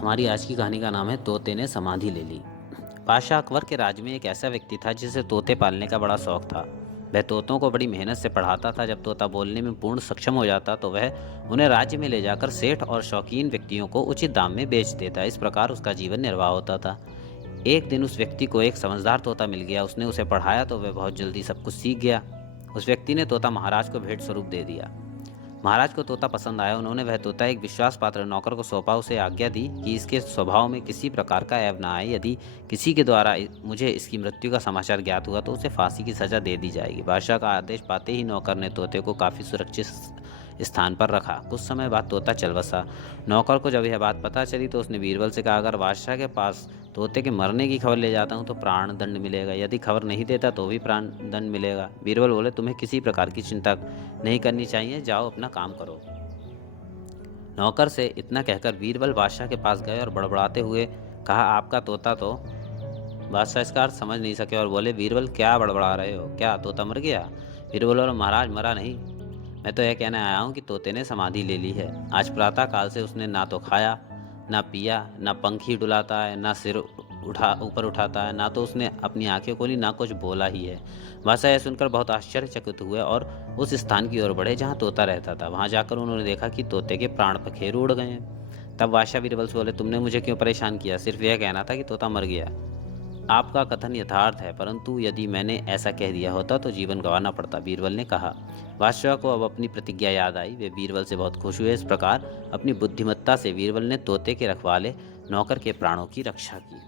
हमारी आज की कहानी का नाम है तोते ने समाधि ले ली। बादशाह अकबर के राज्य में एक ऐसा व्यक्ति था जिसे तोते पालने का बड़ा शौक था। वह तोतों को बड़ी मेहनत से पढ़ाता था। जब तोता बोलने में पूर्ण सक्षम हो जाता तो वह उन्हें राज्य में ले जाकर सेठ और शौकीन व्यक्तियों को उचित दाम में बेच देता। इस प्रकार उसका जीवन निर्वाह होता था। एक दिन उस व्यक्ति को एक समझदार तोता मिल गया। उसने उसे पढ़ाया तो वह बहुत जल्दी सब कुछ सीख गया। उस व्यक्ति ने तोता महाराज को भेंट स्वरूप दे दिया। महाराज को तोता पसंद आया। उन्होंने वह तोता एक विश्वास पात्र नौकर को सौंपा। उसे आज्ञा दी कि इसके स्वभाव में किसी प्रकार का ऐब ना आए। यदि किसी के द्वारा मुझे इसकी मृत्यु का समाचार ज्ञात हुआ तो उसे फांसी की सजा दे दी जाएगी। बादशाह का आदेश पाते ही नौकर ने तोते को काफी सुरक्षित स्थान पर रखा। कुछ समय बाद तोता चल बसा। नौकर को जब यह बात पता चली तो उसने बीरबल से कहा, अगर बादशाह के पास तोते के मरने की खबर ले जाता हूँ तो प्राण दंड मिलेगा, यदि खबर नहीं देता तो भी प्राण दंड मिलेगा। बीरबल बोले, तुम्हें किसी प्रकार की चिंता नहीं करनी चाहिए, जाओ अपना काम करो। नौकर से इतना कहकर बीरबल बादशाह के पास गए और बड़बड़ाते हुए कहा, आपका तोता तो। बादशाह इसका अर्थ समझ नहीं सके और बोले, बीरबल क्या बड़बड़ा रहे हो, क्या तोता मर गया? बीरबल बोला, महाराज मरा नहीं, मैं तो यह कहने आया हूँ कि तोते ने समाधि ले ली है। आज प्रातः काल से उसने ना तो खाया ना पिया, ना पंख ही डुलाता है, ना सिर ऊपर उठाता है, ना तो उसने अपनी आंखें खोली, ना कुछ बोला ही है। बादशाह यह सुनकर बहुत आश्चर्यचकित हुए और उस स्थान की ओर बढ़े जहाँ तोता रहता था। वहां जाकर उन्होंने देखा कि तोते के प्राण पखेरु उड़ गए हैं। तब बादशाह बीरबल से बोले, तुमने मुझे क्यों परेशान किया? सिर्फ यह कहना था कि तोता मर गया। आपका कथन यथार्थ है, परंतु यदि मैंने ऐसा कह दिया होता तो जीवन गंवाना पड़ता, बीरबल ने कहा। बादशाह को अब अपनी प्रतिज्ञा याद आई। वे बीरबल से बहुत खुश हुए। इस प्रकार अपनी बुद्धिमत्ता से बीरबल ने तोते के रखवाले नौकर के प्राणों की रक्षा की।